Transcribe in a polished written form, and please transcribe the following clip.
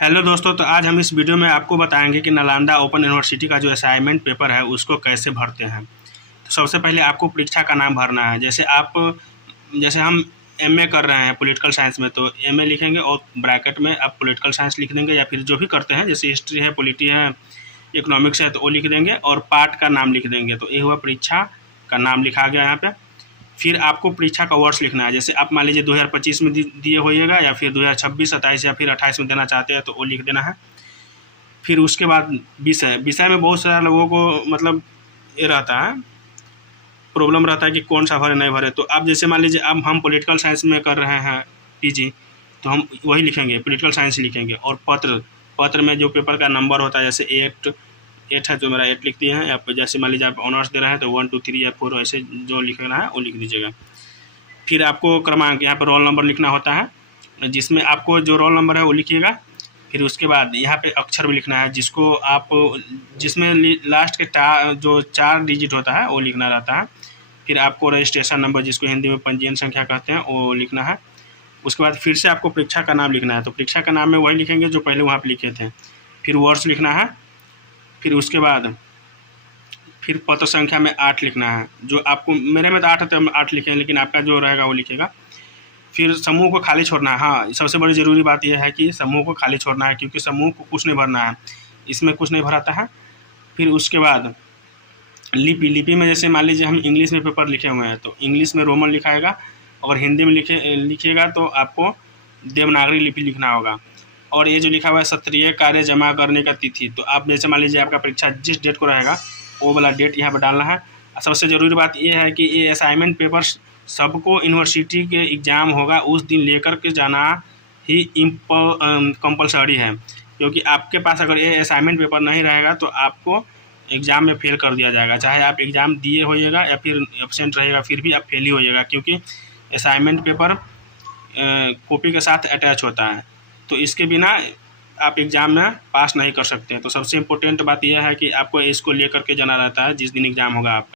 Hello दोस्तों, तो आज हम इस वीडियो में आपको बताएंगे कि नालंदा ओपन यूनिवर्सिटी का जो असाइनमेंट पेपर है उसको कैसे भरते हैं। तो सबसे पहले आपको परीक्षा का नाम भरना है। जैसे हम एमए कर रहे हैं पॉलिटिकल साइंस में, तो एमए लिखेंगे और ब्रैकेट में आप पॉलिटिकल साइंस लिख देंगे, या फिर जो भी करते हैं जैसे हिस्ट्री है, पॉलिटी है, इकोनॉमिक्स है, तो वो लिख देंगे और पार्ट का नाम लिख देंगे। तो ये हुआ परीक्षा का नाम लिखा गया यहाँ पे। फिर आपको परीक्षा का वर्ष लिखना है। जैसे आप मान लीजिए 2025 में दिए होइएगा, या फिर 2026, 27 या फिर 28 में देना चाहते हैं तो वो लिख देना है। फिर उसके बाद विषय में बहुत सारे लोगों को मतलब ये रहता है, प्रॉब्लम रहता है कि कौन सा भरे नहीं भरे। तो आप जैसे मान लीजिए अब हम पॉलिटिकल साइंस में कर रहे हैं पीजी, तो हम वही लिखेंगे, पॉलिटिकल साइंस लिखेंगे। और पत्र में जो पेपर का नंबर होता है, जैसे 8 है तो मेरा 8 लिख दिए हैं। या फिर जैसे मान लीजिए आप ऑनर्स दे रहे हैं तो 1 2 3 या 4 ऐसे जो लिखना है वो लिख दीजिएगा। फिर आपको क्रमांक, यहाँ पर रोल नंबर लिखना होता है, जिसमें आपको जो रोल नंबर है वो लिखिएगा। फिर उसके बाद यहाँ पे अक्षर भी लिखना है, जिसमें लास्ट के जो 4 डिजिट होता है वो लिखना रहता है। फिर आपको रजिस्ट्रेशन नंबर, जिसको हिंदी में पंजीयन संख्या कहते हैं, वो लिखना है। उसके बाद फिर से आपको परीक्षा का नाम लिखना है। तो परीक्षा का नाम में वही लिखेंगे जो पहले वहाँ पर लिखे थे। फिर वर्ष लिखना है। फिर उसके बाद फिर पत्र संख्या में 8 लिखना है। जो आपको, मेरे में तो 8 है तो हम 8 लिखें, लेकिन आपका जो रहेगा वो लिखेगा। फिर समूह को खाली छोड़ना है। हाँ, सबसे बड़ी ज़रूरी बात यह है कि समूह को खाली छोड़ना है, क्योंकि समूह को कुछ नहीं भरना है, इसमें कुछ नहीं भराता है। फिर उसके बाद लिपि में जैसे मान लीजिए हम इंग्लिश में पेपर लिखे हुए हैं तो इंग्लिश में रोमन लिखाएगा, और हिंदी में लिखिएगा तो आपको देवनागरी लिपि लिखना होगा। और ये जो लिखा हुआ है सत्रीय कार्य जमा करने का तिथि, तो आप जैसे मान लीजिए आपका परीक्षा जिस डेट को रहेगा वो वाला डेट यहाँ पर डालना है। सबसे ज़रूरी बात ये है कि ये असाइनमेंट पेपर सबको यूनिवर्सिटी के एग्ज़ाम होगा उस दिन लेकर के जाना ही कंपलसरी है, क्योंकि आपके पास अगर ये असाइनमेंट पेपर नहीं रहेगा तो आपको एग्ज़ाम में फेल कर दिया जाएगा। चाहे आप एग्ज़ाम दिए होइएगा या फिर एब्सेंट रहेगा, फिर भी आप फेल ही होइएगा, क्योंकि असाइनमेंट पेपर कॉपी के साथ अटैच होता है। तो इसके बिना आप एग्ज़ाम में पास नहीं कर सकते हैं। तो सबसे इम्पोर्टेंट बात यह है कि आपको इसको लेकर के जाना रहता है जिस दिन एग्ज़ाम होगा आपका।